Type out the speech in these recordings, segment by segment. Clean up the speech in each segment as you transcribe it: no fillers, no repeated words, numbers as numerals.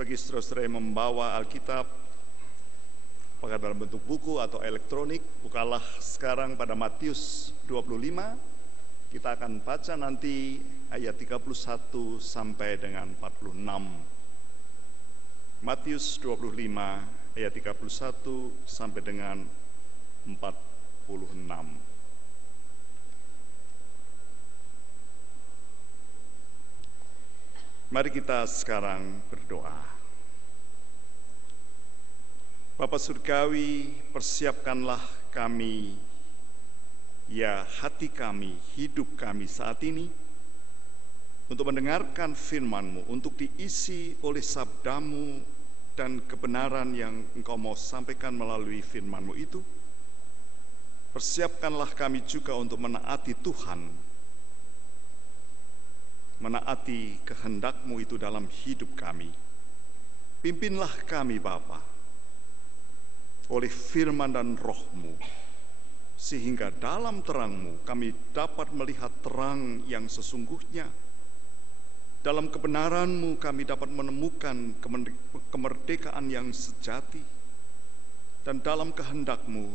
Bagi saudara-saudara yang membawa Alkitab, apakah dalam bentuk buku atau elektronik, bukalah sekarang pada Matius 25. Kita akan baca nanti ayat 31 sampai dengan 46. Matius 25 ayat 31 sampai dengan 46. Mari kita sekarang berdoa. Bapa Surgawi, persiapkanlah kami, ya hati kami, hidup kami saat ini, untuk mendengarkan firman-Mu, untuk diisi oleh sabda-Mu dan kebenaran yang Engkau mau sampaikan melalui firman-Mu itu. Persiapkanlah kami juga untuk menaati Tuhan, menaati kehendak-Mu itu dalam hidup kami. Pimpinlah kami Bapa oleh firman dan roh-Mu, sehingga dalam terang-Mu kami dapat melihat terang yang sesungguhnya. Dalam kebenaran-Mu kami dapat menemukan kemerdekaan yang sejati. Dan dalam kehendak-Mu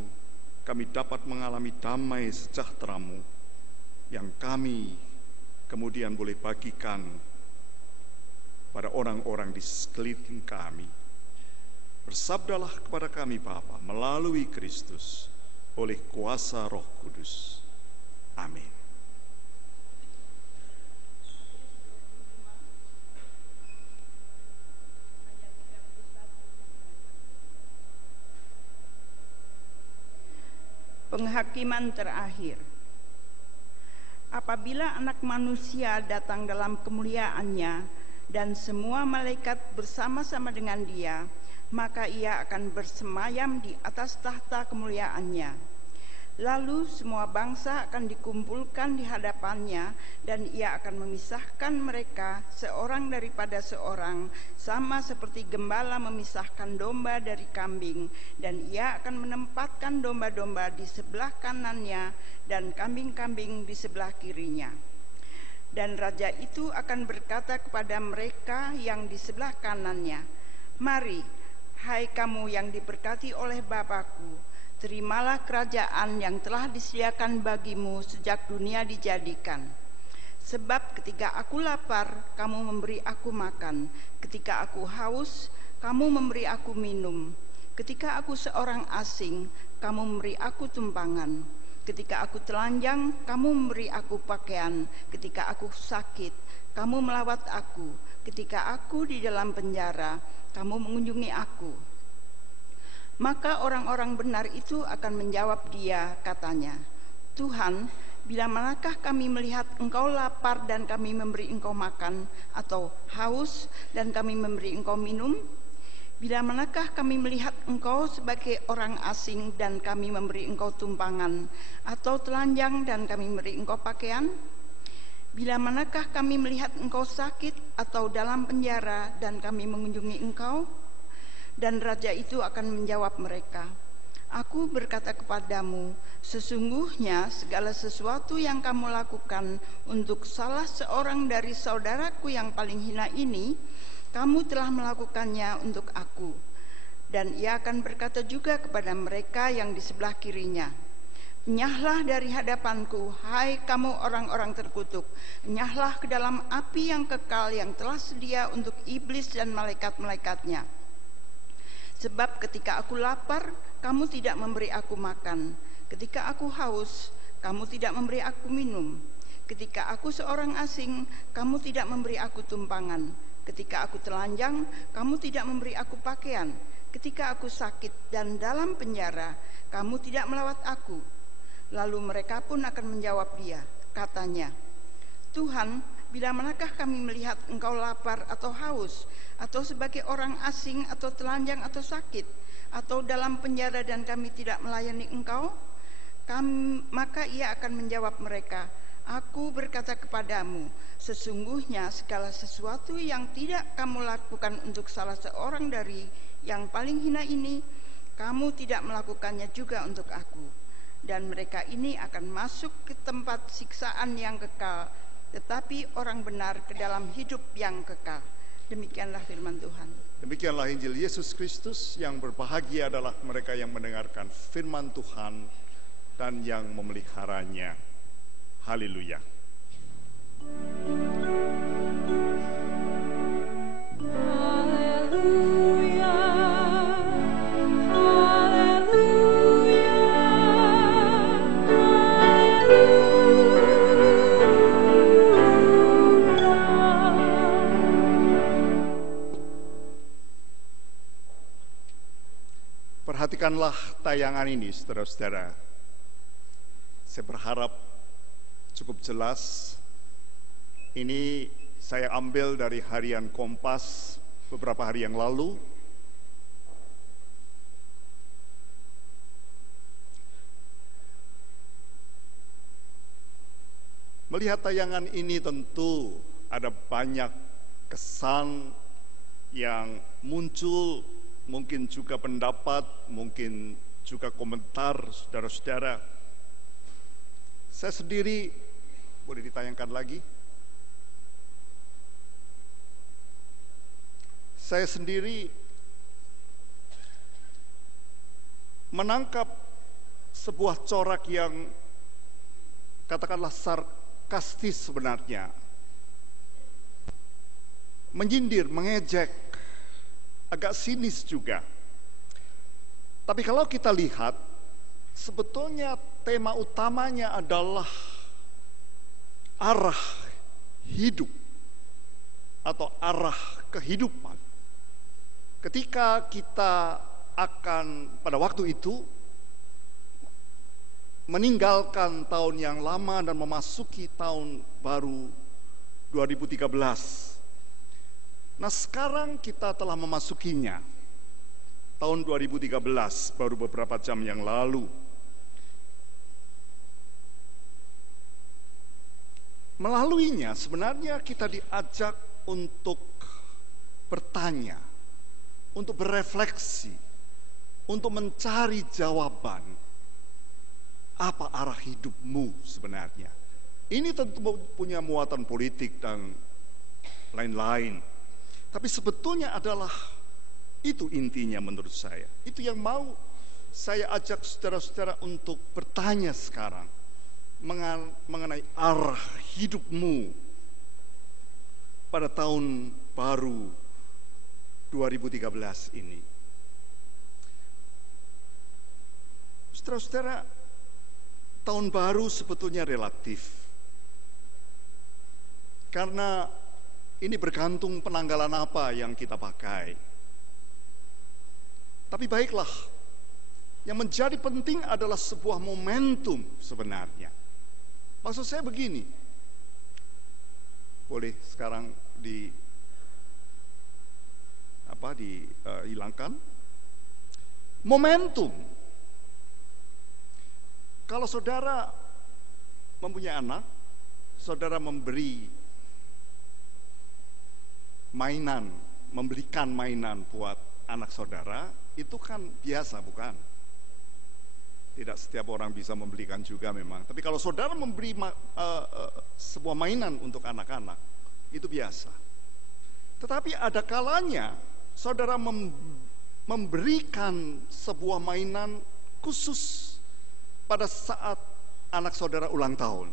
kami dapat mengalami damai sejahtera-Mu yang kami kemudian boleh bagikan pada orang-orang di sekeliling kami. Bersabdalah kepada kami Bapa melalui Kristus oleh kuasa Roh Kudus. Amin. Penghakiman terakhir. Apabila Anak Manusia datang dalam kemuliaannya dan semua malaikat bersama-sama dengan Dia, maka Ia akan bersemayam di atas tahta kemuliaannya. Lalu semua bangsa akan dikumpulkan di hadapannya, dan Ia akan memisahkan mereka seorang daripada seorang, sama seperti gembala memisahkan domba dari kambing, dan Ia akan menempatkan domba-domba di sebelah kanannya dan kambing-kambing di sebelah kirinya. Dan raja itu akan berkata kepada mereka yang di sebelah kanannya, "Mari, hai kamu yang diberkati oleh Bapa-Ku, terimalah kerajaan yang telah disediakan bagimu sejak dunia dijadikan. Sebab ketika aku lapar, kamu memberi aku makan. Ketika aku haus, kamu memberi aku minum. Ketika aku seorang asing, kamu memberi aku tumpangan. Ketika aku telanjang, kamu memberi aku pakaian. Ketika aku sakit, kamu melawat aku. Ketika aku di dalam penjara, kamu mengunjungi aku." Maka orang-orang benar itu akan menjawab Dia, katanya, "Tuhan, bila manakah kami melihat Engkau lapar dan kami memberi Engkau makan, atau haus dan kami memberi Engkau minum? Bila manakah kami melihat Engkau sebagai orang asing dan kami memberi Engkau tumpangan, atau telanjang dan kami memberi Engkau pakaian? Bila manakah kami melihat Engkau sakit atau dalam penjara dan kami mengunjungi Engkau?" Dan raja itu akan menjawab mereka, "Aku berkata kepadamu, sesungguhnya segala sesuatu yang kamu lakukan untuk salah seorang dari saudaraku yang paling hina ini, kamu telah melakukannya untuk aku." Dan Ia akan berkata juga kepada mereka yang di sebelah kirinya, "Enyahlah dari hadapanku, hai kamu orang-orang terkutuk, enyahlah ke dalam api yang kekal yang telah sedia untuk iblis dan malaikat-malaikatnya. Sebab ketika aku lapar, kamu tidak memberi aku makan. Ketika aku haus, kamu tidak memberi aku minum. Ketika aku seorang asing, kamu tidak memberi aku tumpangan. Ketika aku telanjang, kamu tidak memberi aku pakaian. Ketika aku sakit dan dalam penjara, kamu tidak melawat aku." Lalu mereka pun akan menjawab Dia, katanya, "Tuhan, bila manakah kami melihat Engkau lapar atau haus, atau sebagai orang asing atau telanjang atau sakit, atau dalam penjara dan kami tidak melayani Engkau?" Maka Ia akan menjawab mereka, "Aku berkata kepadamu, sesungguhnya segala sesuatu yang tidak kamu lakukan untuk salah seorang dari yang paling hina ini, kamu tidak melakukannya juga untuk aku." Dan mereka ini akan masuk ke tempat siksaan yang kekal, tetapi orang benar ke dalam hidup yang kekal. Demikianlah firman Tuhan. Demikianlah Injil Yesus Kristus. Yang berbahagia adalah mereka yang mendengarkan firman Tuhan dan yang memeliharanya. Haleluya. Perhatikanlah tayangan ini, saudara-saudara. Saya berharap cukup jelas. Ini saya ambil dari harian Kompas beberapa hari yang lalu. Melihat tayangan ini tentu ada banyak kesan yang muncul, mungkin juga pendapat, mungkin juga komentar saudara-saudara. Saya sendiri, boleh ditayangkan lagi? Saya sendiri menangkap sebuah corak yang katakanlah sarkastis sebenarnya. Menyindir, mengejek, agak sinis juga. Tapi kalau kita lihat, sebetulnya tema utamanya adalah arah hidup atau arah kehidupan. Ketika kita akan pada waktu itu meninggalkan tahun yang lama dan memasuki tahun baru 2013. Nah, sekarang kita telah memasukinya. Tahun 2013, baru beberapa jam yang lalu. Melaluinya sebenarnya kita diajak untuk bertanya, untuk berefleksi, untuk mencari jawaban. Apa arah hidupmu sebenarnya? Ini tentu punya muatan politik dan lain-lain. Tapi sebetulnya adalah itu intinya menurut saya. Itu yang mau saya ajak saudara-saudara untuk bertanya sekarang mengenai arah hidupmu pada tahun baru 2013 ini. Saudara-saudara, tahun baru sebetulnya relatif. Karena ini bergantung penanggalan apa yang kita pakai. Tapi baiklah, yang menjadi penting adalah sebuah momentum sebenarnya. Maksud saya begini, boleh sekarang dihilangkan. Momentum. Kalau saudara mempunyai anak, saudara membelikan mainan buat anak saudara, itu kan biasa, bukan? Tidak setiap orang bisa membelikan juga memang. Tapi kalau saudara memberi sebuah mainan untuk anak-anak, itu biasa. Tetapi ada kalanya saudara memberikan sebuah mainan khusus pada saat anak saudara ulang tahun.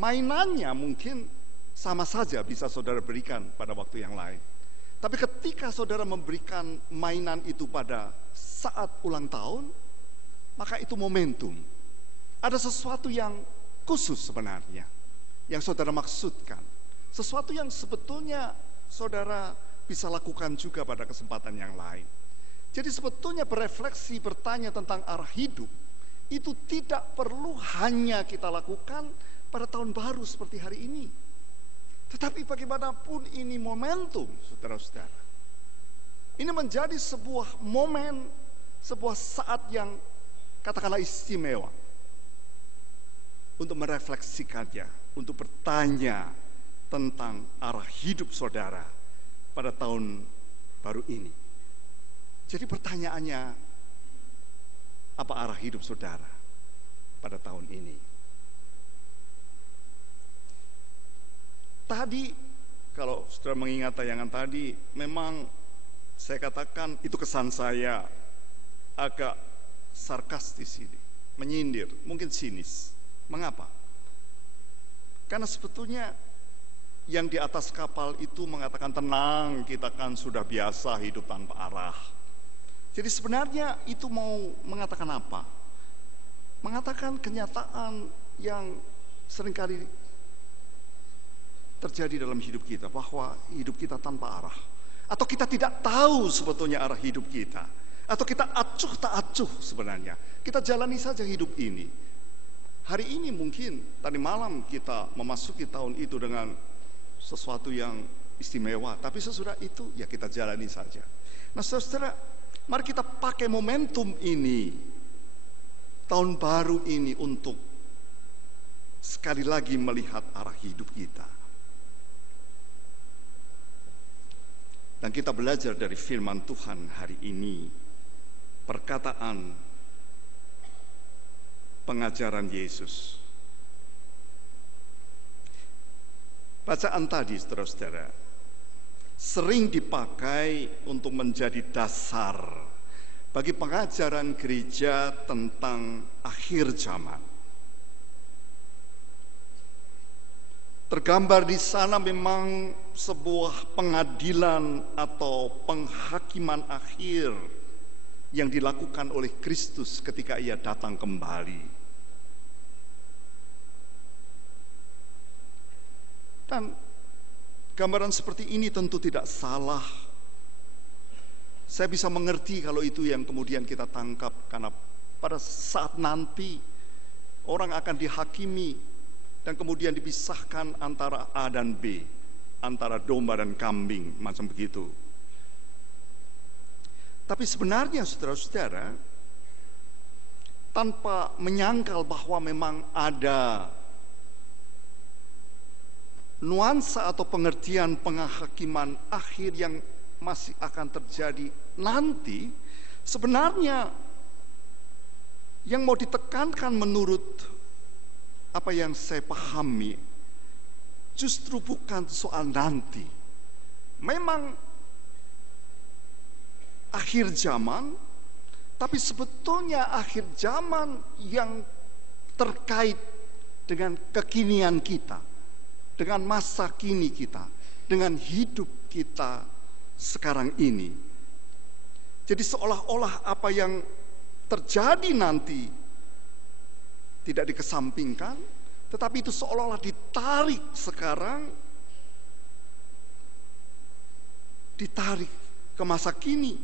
Mainannya mungkin sama saja bisa saudara berikan pada waktu yang lain. Tapi ketika saudara memberikan mainan itu pada saat ulang tahun, maka itu momentum. Ada sesuatu yang khusus sebenarnya, yang saudara maksudkan. Sesuatu yang sebetulnya saudara bisa lakukan juga pada kesempatan yang lain. Jadi sebetulnya berefleksi, bertanya tentang arah hidup, itu tidak perlu hanya kita lakukan pada tahun baru seperti hari ini. Tetapi bagaimanapun ini momentum, saudara-saudara. Ini menjadi sebuah momen, sebuah saat yang katakanlah istimewa. Untuk merefleksikannya, untuk bertanya tentang arah hidup saudara pada tahun baru ini. Jadi pertanyaannya, apa arah hidup saudara pada tahun ini? Tadi kalau saudara mengingat tayangan tadi, memang saya katakan itu kesan saya agak sarkastis ini, menyindir, mungkin sinis. Mengapa? Karena sebetulnya yang di atas kapal itu mengatakan tenang, kita kan sudah biasa hidup tanpa arah. Jadi sebenarnya itu mau mengatakan apa? Mengatakan kenyataan yang seringkali terjadi dalam hidup kita, bahwa hidup kita tanpa arah, atau kita tidak tahu sebetulnya arah hidup kita, atau kita acuh tak acuh sebenarnya. Kita jalani saja hidup ini. Hari ini mungkin tadi malam kita memasuki tahun itu dengan sesuatu yang istimewa, tapi sesudah itu ya kita jalani saja. Nah saudara, mari kita pakai momentum ini, tahun baru ini, untuk sekali lagi melihat arah hidup kita. Dan kita belajar dari firman Tuhan hari ini, perkataan pengajaran Yesus. Bacaan tadi, saudara-saudara, sering dipakai untuk menjadi dasar bagi pengajaran gereja tentang akhir zaman. Tergambar di sana memang sebuah pengadilan atau penghakiman akhir yang dilakukan oleh Kristus ketika Ia datang kembali. Dan gambaran seperti ini tentu tidak salah. Saya bisa mengerti kalau itu yang kemudian kita tangkap, karena pada saat nanti orang akan dihakimi dan kemudian dipisahkan antara A dan B, antara domba dan kambing, macam begitu. Tapi sebenarnya saudara-saudara, tanpa menyangkal bahwa memang ada nuansa atau pengertian penghakiman akhir yang masih akan terjadi nanti, sebenarnya yang mau ditekankan menurut apa yang saya pahami, justru bukan soal nanti. Memang akhir zaman, tapi sebetulnya akhir zaman yang terkait dengan kekinian kita, dengan masa kini kita, dengan hidup kita sekarang ini. Jadi seolah-olah apa yang terjadi nanti tidak dikesampingkan, tetapi itu seolah-olah ditarik sekarang, ditarik ke masa kini,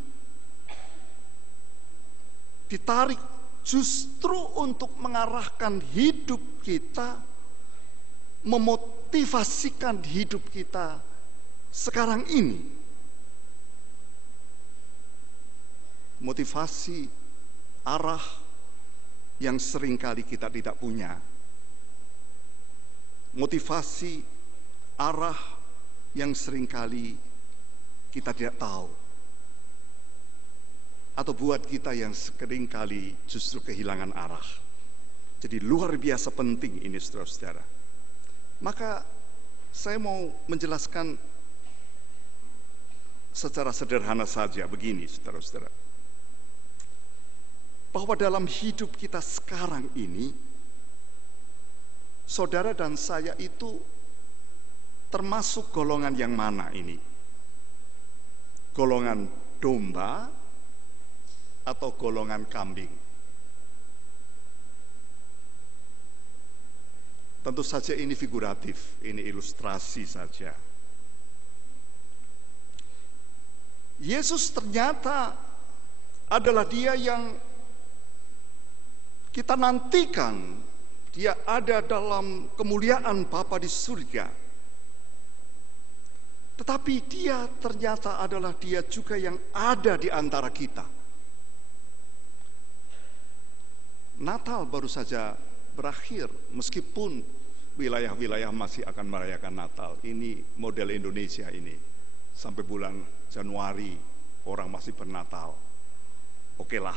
ditarik justru untuk mengarahkan hidup kita, memotivasikan hidup kita sekarang ini. Motivasi, arah yang seringkali kita tidak punya. Motivasi, arah yang seringkali kita tidak tahu. Atau buat kita yang seringkali justru kehilangan arah. Jadi luar biasa penting ini, saudara-saudara. Maka saya mau menjelaskan secara sederhana saja begini, saudara-saudara, bahwa dalam hidup kita sekarang ini, saudara dan saya itu termasuk golongan yang mana ini? Golongan domba atau golongan kambing? Tentu saja ini figuratif, ini ilustrasi saja. Yesus ternyata adalah Dia yang kita nantikan. Dia ada dalam kemuliaan Bapa di surga. Tetapi Dia ternyata adalah Dia juga yang ada di antara kita. Natal baru saja berakhir, meskipun wilayah-wilayah masih akan merayakan Natal. Ini model Indonesia ini. Sampai bulan Januari orang masih bernatal. Oke lah.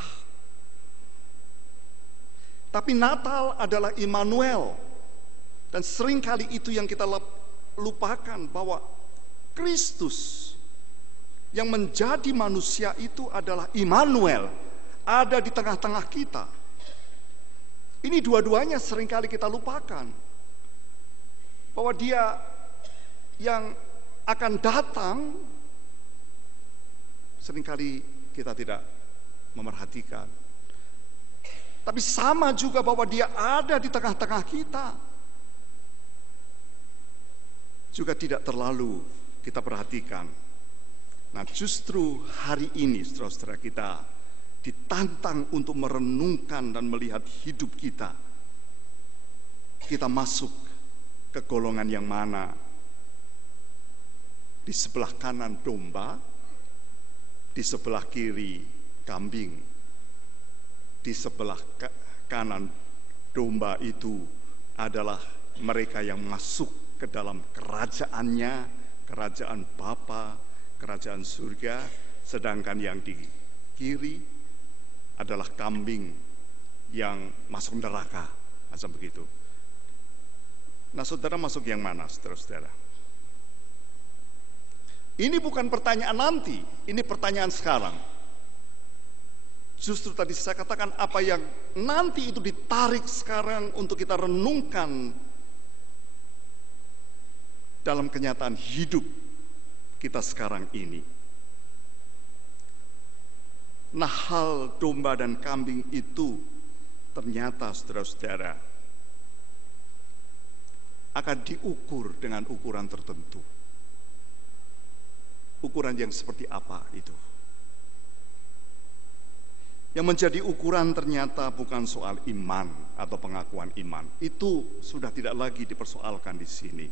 Tapi Natal adalah Immanuel. Dan seringkali itu yang kita lupakan, bahwa Kristus yang menjadi manusia itu adalah Immanuel, ada di tengah-tengah kita. Ini dua-duanya seringkali kita lupakan, bahwa Dia yang akan datang seringkali kita tidak memerhatikan. Tapi sama juga bahwa Dia ada di tengah-tengah kita, juga tidak terlalu kita perhatikan. Nah, justru hari ini saudara-saudara, kita ditantang untuk merenungkan dan melihat hidup kita. Kita masuk ke golongan yang mana? Di sebelah kanan domba, di sebelah kiri kambing. Di sebelah kanan domba itu adalah mereka yang masuk ke dalam kerajaannya, kerajaan Bapa, kerajaan surga. Sedangkan yang di kiri adalah kambing yang masuk neraka, macam begitu. Nah, saudara masuk yang mana, saudara-saudara? Ini bukan pertanyaan nanti, ini pertanyaan sekarang. Justru tadi saya katakan, apa yang nanti itu ditarik sekarang untuk kita renungkan dalam kenyataan hidup kita sekarang ini. Nah, hal domba dan kambing itu ternyata saudara-saudara akan diukur dengan ukuran tertentu. Ukuran yang seperti apa itu? Yang menjadi ukuran ternyata bukan soal iman atau pengakuan iman. Itu sudah tidak lagi dipersoalkan di sini.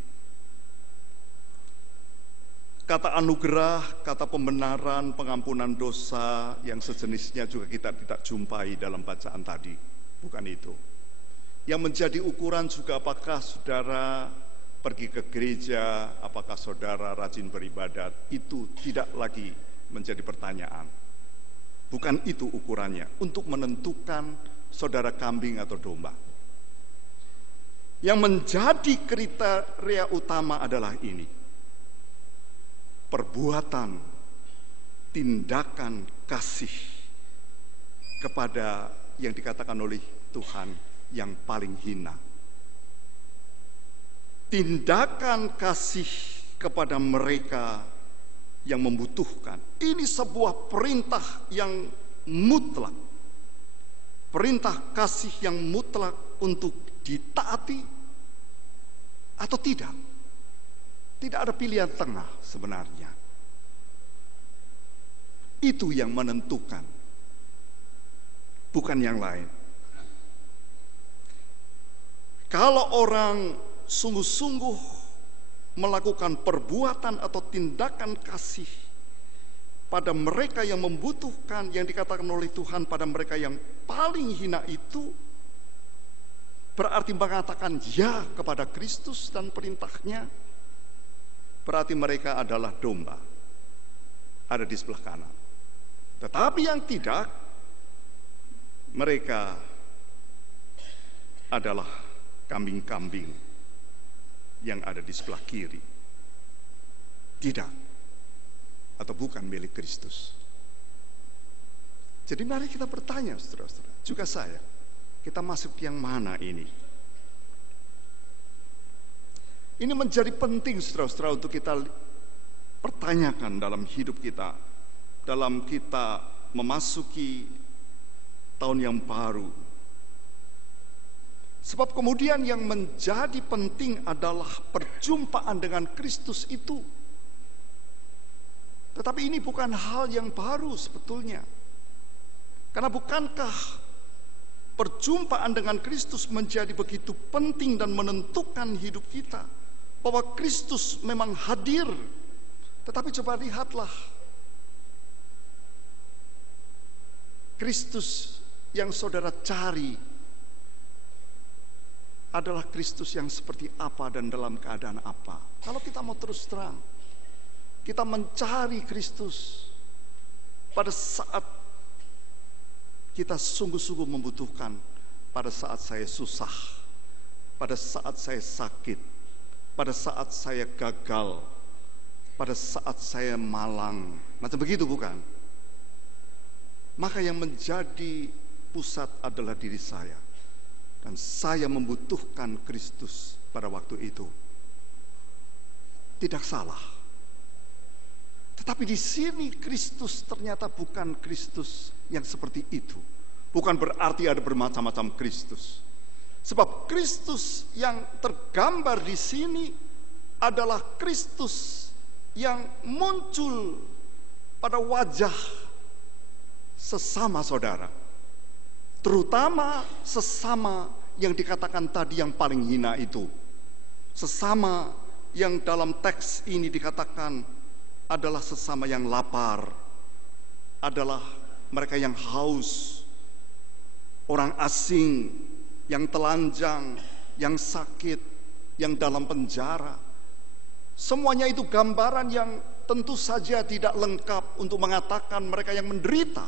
Kata anugerah, kata pembenaran, pengampunan dosa yang sejenisnya juga kita tidak jumpai dalam bacaan tadi. Bukan itu. Yang menjadi ukuran juga apakah saudara pergi ke gereja, apakah saudara rajin beribadat, itu tidak lagi menjadi pertanyaan. Bukan itu ukurannya untuk menentukan saudara kambing atau domba. Yang menjadi kriteria utama adalah ini. Perbuatan, tindakan kasih kepada yang dikatakan oleh Tuhan yang paling hina. Tindakan kasih kepada mereka yang membutuhkan. Ini sebuah perintah yang mutlak. Perintah kasih yang mutlak untuk ditaati atau tidak. Tidak ada pilihan tengah sebenarnya. Itu yang menentukan, bukan yang lain. Kalau orang sungguh-sungguh melakukan perbuatan atau tindakan kasih pada mereka yang membutuhkan, yang dikatakan oleh Tuhan pada mereka yang paling hina itu, berarti mengatakan ya kepada Kristus dan perintahnya, berarti mereka adalah domba, ada di sebelah kanan. Tetapi yang tidak, mereka adalah kambing-kambing yang ada di sebelah kiri. Tidak, atau bukan milik Kristus. Jadi mari kita bertanya, saudara-saudara, juga saya, kita masuk yang mana ini? Ini menjadi penting, saudara-saudara, untuk kita pertanyakan dalam hidup kita, dalam kita memasuki tahun yang baru. Sebab kemudian yang menjadi penting adalah perjumpaan dengan Kristus itu. Tetapi ini bukan hal yang baru sebetulnya. Karena bukankah perjumpaan dengan Kristus menjadi begitu penting dan menentukan hidup kita? Bahwa Kristus memang hadir. Tetapi coba lihatlah, Kristus yang saudara cari adalah Kristus yang seperti apa dan dalam keadaan apa. Kalau kita mau terus terang, kita mencari Kristus pada saat kita sungguh-sungguh membutuhkan, pada saat saya susah, pada saat saya sakit, pada saat saya gagal, pada saat saya malang. Macam begitu bukan? Maka yang menjadi pusat adalah diri saya. Dan saya membutuhkan Kristus pada waktu itu. Tidak salah. Tetapi di sini Kristus ternyata bukan Kristus yang seperti itu. Bukan berarti ada bermacam-macam Kristus. Sebab Kristus yang tergambar di sini adalah Kristus yang muncul pada wajah sesama saudara. Terutama sesama yang dikatakan tadi yang paling hina itu. Sesama yang dalam teks ini dikatakan adalah sesama yang lapar. Adalah mereka yang haus. Orang asing yang telanjang, yang sakit, yang dalam penjara. Semuanya itu gambaran yang tentu saja tidak lengkap untuk mengatakan mereka yang menderita,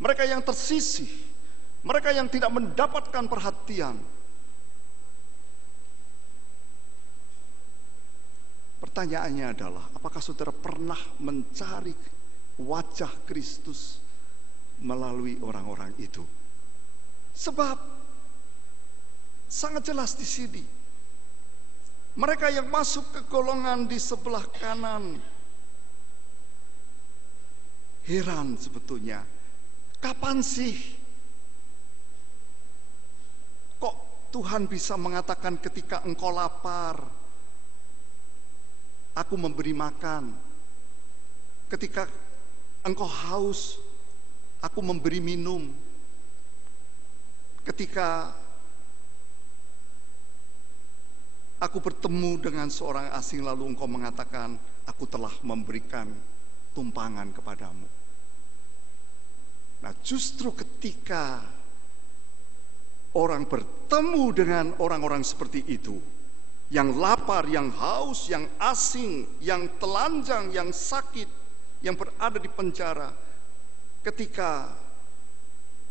mereka yang tersisih, mereka yang tidak mendapatkan perhatian. Pertanyaannya adalah, apakah saudara pernah mencari wajah Kristus melalui orang-orang itu? Sebab sangat jelas di sini, mereka yang masuk ke golongan di sebelah kanan heran sebetulnya, kapan sih kok Tuhan bisa mengatakan ketika engkau lapar, aku memberi makan. Ketika engkau haus, aku memberi minum. Ketika aku bertemu dengan seorang asing lalu engkau mengatakan, aku telah memberikan tumpangan kepadamu. Nah, justru ketika orang bertemu dengan orang-orang seperti itu, yang lapar, yang haus, yang asing, yang telanjang, yang sakit, yang berada di penjara, ketika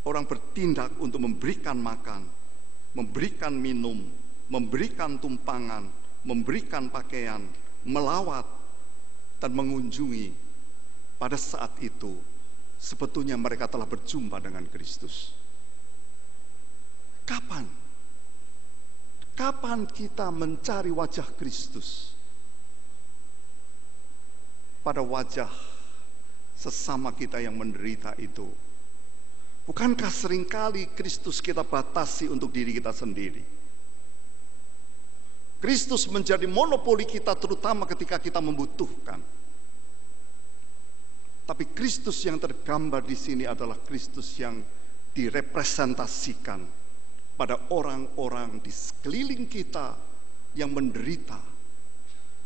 orang bertindak untuk memberikan makan, memberikan minum, memberikan tumpangan, memberikan pakaian, melawat, dan mengunjungi, pada saat itu sebetulnya mereka telah berjumpa dengan Kristus. Kapan? Kapan kita mencari wajah Kristus? Pada wajah sesama kita yang menderita itu. Bukankah seringkali Kristus kita batasi untuk diri kita sendiri? Kristus menjadi monopoli kita terutama ketika kita membutuhkan. Tapi Kristus yang tergambar di sini adalah Kristus yang direpresentasikan pada orang-orang di sekeliling kita yang menderita.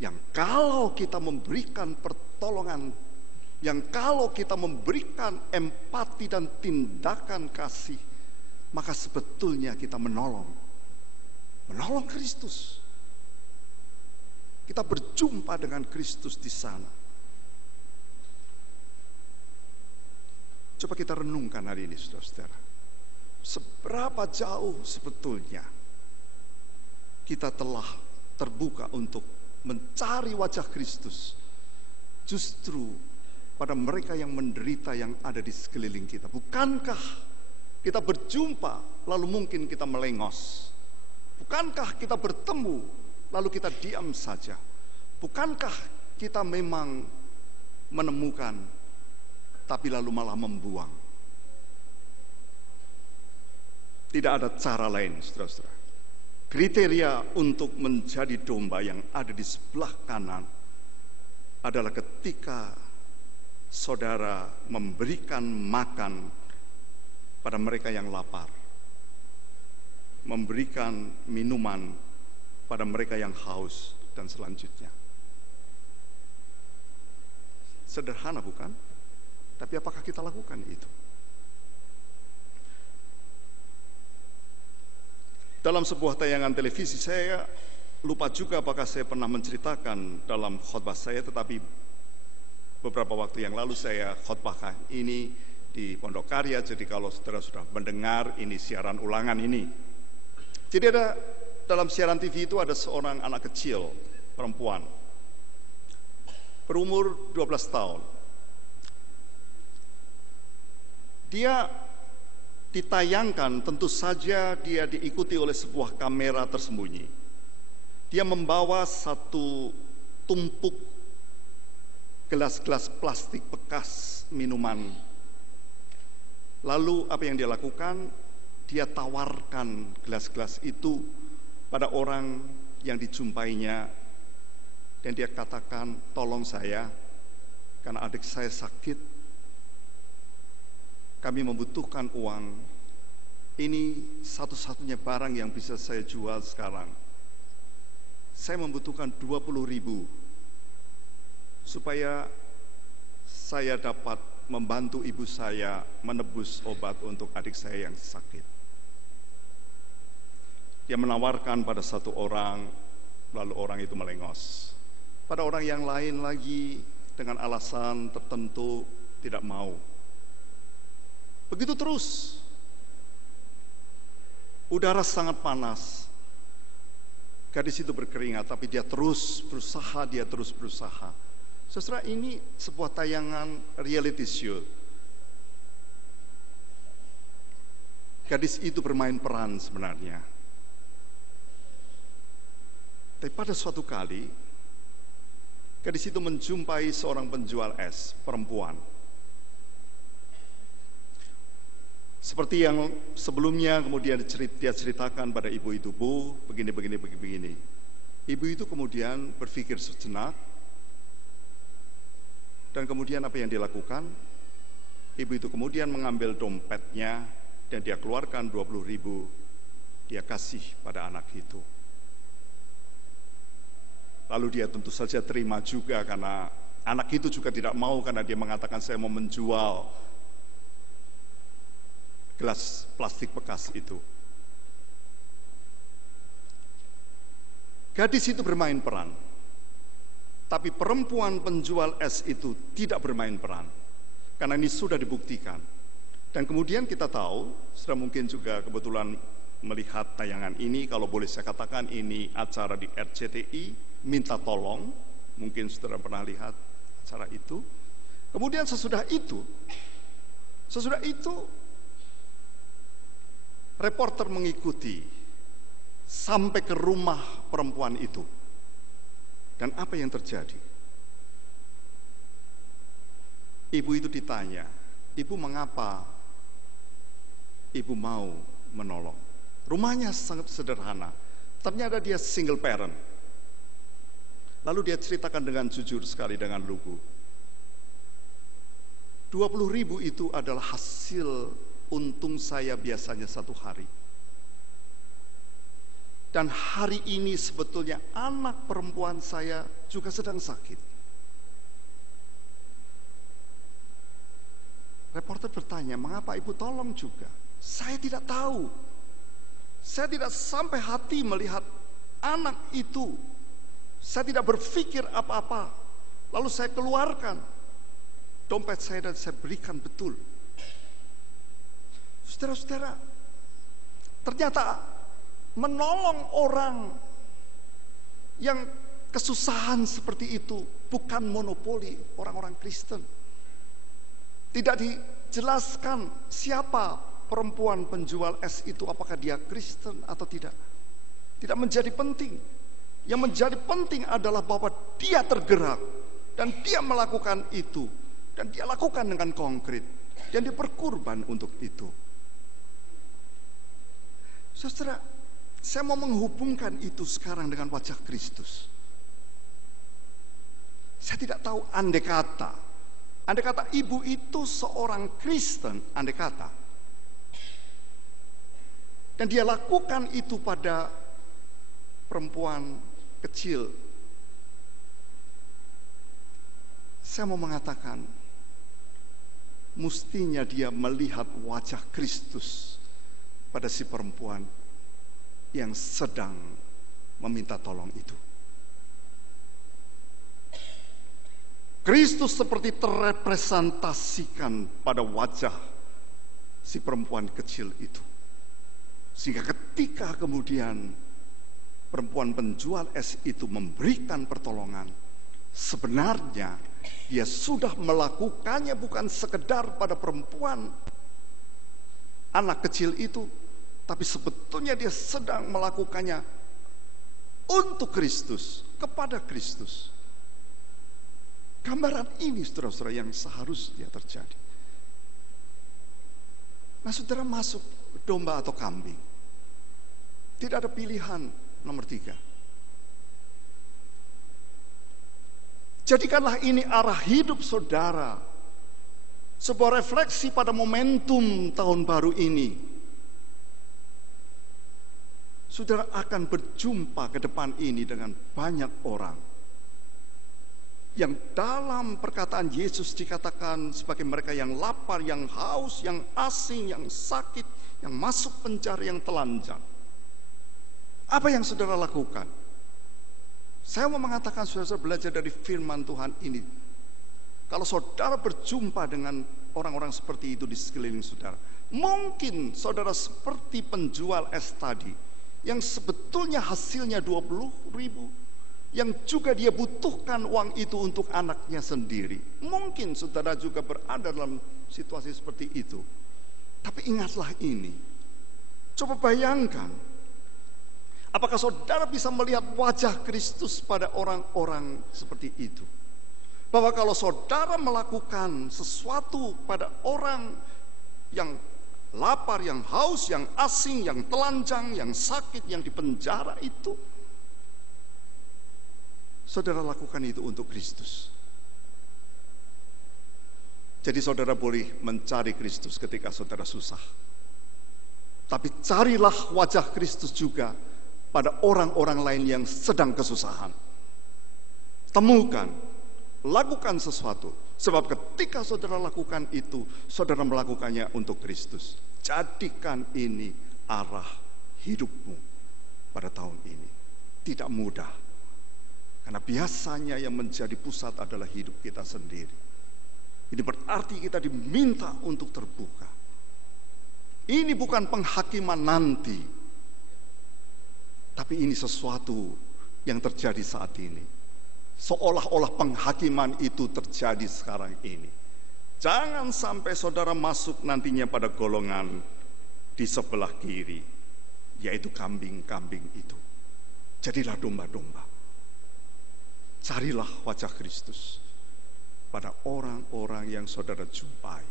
Yang kalau kita memberikan pertolongan, yang kalau kita memberikan empati dan tindakan kasih, maka sebetulnya kita menolong Kristus. Kita berjumpa dengan Kristus di sana. Coba kita renungkan hari ini, saudara-saudara. Seberapa jauh sebetulnya kita telah terbuka untuk mencari wajah Kristus justru pada mereka yang menderita yang ada di sekeliling kita. Bukankah kita berjumpa lalu mungkin kita melengos? Bukankah kita bertemu lalu kita diam saja? Bukankah kita memang menemukan tapi lalu malah membuang? Tidak ada cara lain, saudara-saudara. Kriteria untuk menjadi domba yang ada di sebelah kanan adalah ketika saudara memberikan makan pada mereka yang lapar, memberikan minuman pada mereka yang haus, dan selanjutnya. Sederhana bukan? Tapi apakah kita lakukan itu? Dalam sebuah tayangan televisi, saya lupa juga apakah saya pernah menceritakan dalam khotbah saya, tetapi beberapa waktu yang lalu saya khotbahkan ini di Pondok Karya. Jadi kalau saudara sudah mendengar ini siaran ulangan ini. Jadi ada dalam siaran TV itu ada seorang anak kecil perempuan. berumur 12 tahun. Dia ditayangkan, tentu saja dia diikuti oleh sebuah kamera tersembunyi. Dia membawa satu tumpuk gelas-gelas plastik bekas minuman. Lalu apa yang dia lakukan? Dia tawarkan gelas-gelas itu pada orang yang dijumpainya, dan dia katakan, tolong saya, karena adik saya sakit, kami membutuhkan uang, ini satu-satunya barang yang bisa saya jual sekarang. Saya membutuhkan 20.000 supaya saya dapat membantu ibu saya menebus obat untuk adik saya yang sakit. Dia menawarkan pada satu orang, lalu orang itu melengos. Pada orang yang lain lagi dengan alasan tertentu tidak mau. Begitu terus. Udara sangat panas. Gadis itu berkeringat, tapi dia terus berusaha. Saudara, ini sebuah tayangan reality show. Gadis itu bermain peran sebenarnya. Tapi pada suatu kali, gadis itu menjumpai seorang penjual es, perempuan. Seperti yang sebelumnya kemudian dia ceritakan pada ibu itu, Bu, begini. Ibu itu kemudian berpikir sejenak, dan kemudian apa yang dilakukan? Ibu itu kemudian mengambil dompetnya, dan dia keluarkan 20.000, dia kasih pada anak itu. Lalu dia tentu saja terima juga, karena anak itu juga tidak mau, karena dia mengatakan, saya mau menjual gelas plastik bekas itu. Gadis itu bermain peran, tapi perempuan penjual es itu tidak bermain peran, karena ini sudah dibuktikan. Dan kemudian kita tahu, sudah mungkin juga kebetulan melihat tayangan ini, kalau boleh saya katakan ini acara di RCTI, Minta Tolong, mungkin saudara pernah lihat acara itu. Kemudian sesudah itu reporter mengikuti sampai ke rumah perempuan itu. Dan apa yang terjadi? Ibu itu ditanya, ibu mengapa ibu mau menolong? Rumahnya sangat sederhana. Ternyata dia single parent. Lalu dia ceritakan dengan jujur sekali, dengan lugu. 20.000 itu adalah hasil untung saya biasanya satu hari. Dan hari ini sebetulnya anak perempuan saya juga sedang sakit. Reporter bertanya, mengapa ibu tolong juga? Saya tidak tahu. Saya tidak sampai hati melihat anak itu. Saya tidak berpikir apa-apa. Lalu saya keluarkan dompet saya dan saya berikan betul. Saudara-saudara, ternyata menolong orang yang kesusahan seperti itu bukan monopoli orang-orang Kristen. Tidak dijelaskan siapa perempuan penjual es itu, apakah dia Kristen atau tidak. Tidak menjadi penting. Yang menjadi penting adalah bahwa dia tergerak dan dia melakukan itu, dan dia lakukan dengan konkret, dan dia berkorban untuk itu. Saudara, saya mau menghubungkan itu sekarang dengan wajah Kristus. Saya tidak tahu, andai kata ibu itu seorang Kristen, andai kata, dan dia lakukan itu pada perempuan kecil, saya mau mengatakan, mestinya dia melihat wajah Kristus pada si perempuan yang sedang meminta tolong itu. Kristus seperti terrepresentasikan pada wajah si perempuan kecil itu. Sehingga ketika kemudian perempuan penjual es itu memberikan pertolongan, Sebenarnya dia sudah melakukannya bukan sekedar pada perempuan anak kecil itu, tapi sebetulnya dia sedang melakukannya untuk Kristus, kepada Kristus. Gambaran ini saudara-saudara yang seharusnya terjadi. Nah, saudara masuk domba atau kambing, tidak ada pilihan nomor 3. Jadikanlah ini arah hidup saudara, sebuah refleksi pada momentum tahun baru ini. Saudara akan berjumpa ke depan ini dengan banyak orang yang dalam perkataan Yesus dikatakan sebagai mereka yang lapar, yang haus, yang asing, yang sakit, yang masuk penjara, yang telanjang. Apa yang saudara lakukan? Saya mau mengatakan saudara belajar dari firman Tuhan ini. Kalau saudara berjumpa dengan orang-orang seperti itu di sekeliling saudara, mungkin saudara seperti penjual es tadi, yang sebetulnya hasilnya 20.000, yang juga dia butuhkan uang itu untuk anaknya sendiri. Mungkin saudara juga berada dalam situasi seperti itu. Tapi ingatlah ini. Coba bayangkan, apakah saudara bisa melihat wajah Kristus pada orang-orang seperti itu? Bahwa kalau saudara melakukan sesuatu pada orang yang lapar, yang haus, yang asing, yang telanjang, yang sakit, yang dipenjara itu, saudara lakukan itu untuk Kristus. Jadi saudara boleh mencari Kristus ketika saudara susah. Tapi carilah wajah Kristus juga pada orang-orang lain yang sedang kesusahan. Temukan, lakukan sesuatu. Sebab ketika saudara lakukan itu, saudara melakukannya untuk Kristus. Jadikan ini arah hidupmu pada tahun ini. Tidak mudah. Karena biasanya yang menjadi pusat adalah hidup kita sendiri. Ini berarti kita diminta untuk terbuka. Ini bukan penghakiman nanti, tapi ini sesuatu yang terjadi saat ini. Seolah-olah penghakiman itu terjadi sekarang ini. Jangan sampai saudara masuk nantinya pada golongan di sebelah kiri, yaitu kambing-kambing itu. Jadilah domba-domba. Carilah wajah Kristus pada orang-orang yang saudara jumpai.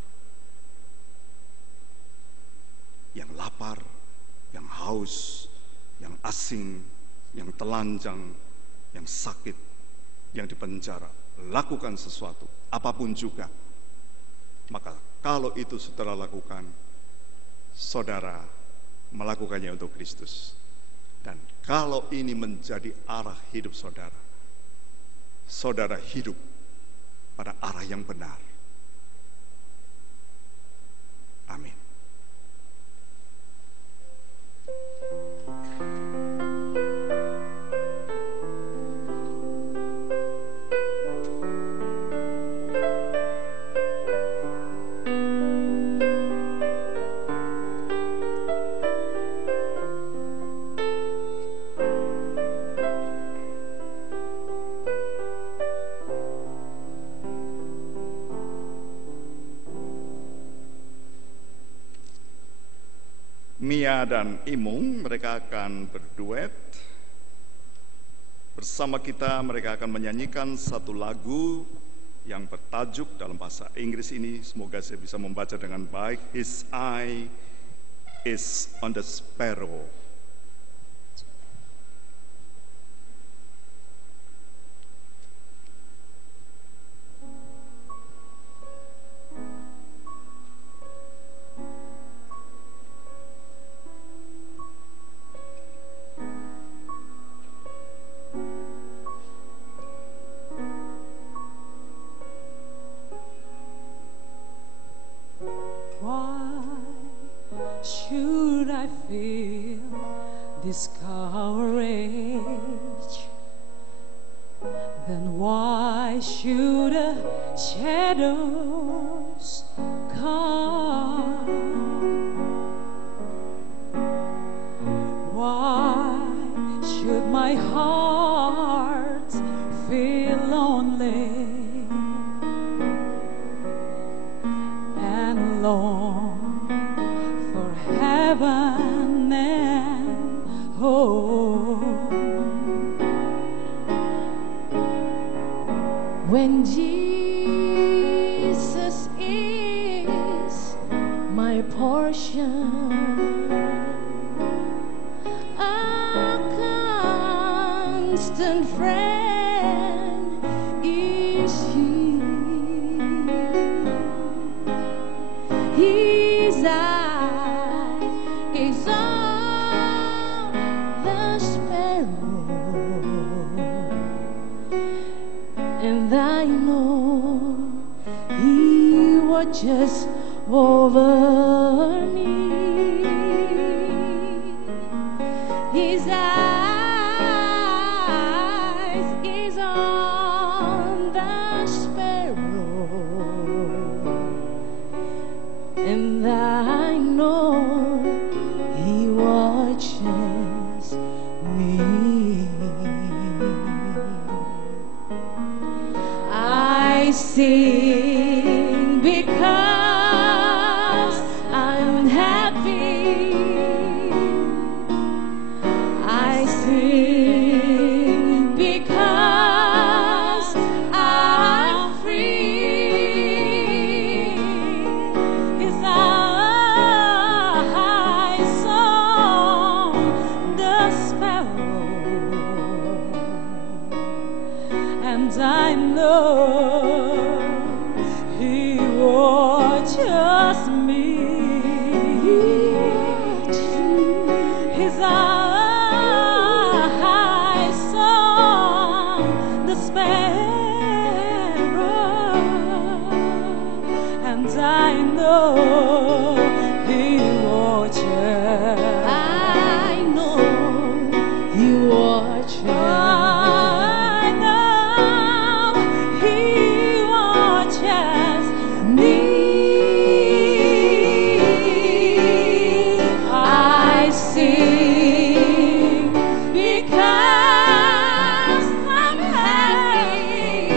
Yang lapar, yang haus, yang asing, yang telanjang, yang sakit, yang dipenjara. Lakukan sesuatu, apapun juga. Maka kalau itu saudara lakukan, saudara melakukannya untuk Kristus. Dan kalau ini menjadi arah hidup saudara, saudara hidup pada arah yang benar. Amin. Mia dan Imung, mereka akan berduet. Bersama kita mereka akan menyanyikan satu lagu yang bertajuk dalam bahasa Inggris ini, semoga saya bisa membaca dengan baik, His Eye is on the Sparrow. Should I feel discouraged, then why should the shadows come? Why should my heart feel lonely song for heaven and home. When Jesus is my portion, a constant friend is He. His eye is on the sparrow, and I know He watches over me. His eyes is on the sparrow, and I know He watches me. I sing because I'm happy. I sing because I'm free. His eyes on the sparrow, and I know He watches me. His eyes on the sparrow, and I know He watches. I know He watches. I know He watches me. I sing because I'm happy.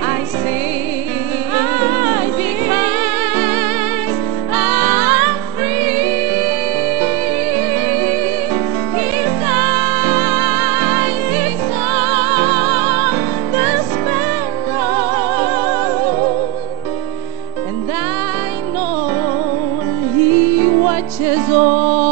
I sing because I'm free. His eyes is on the sparrow, and I know He watches all.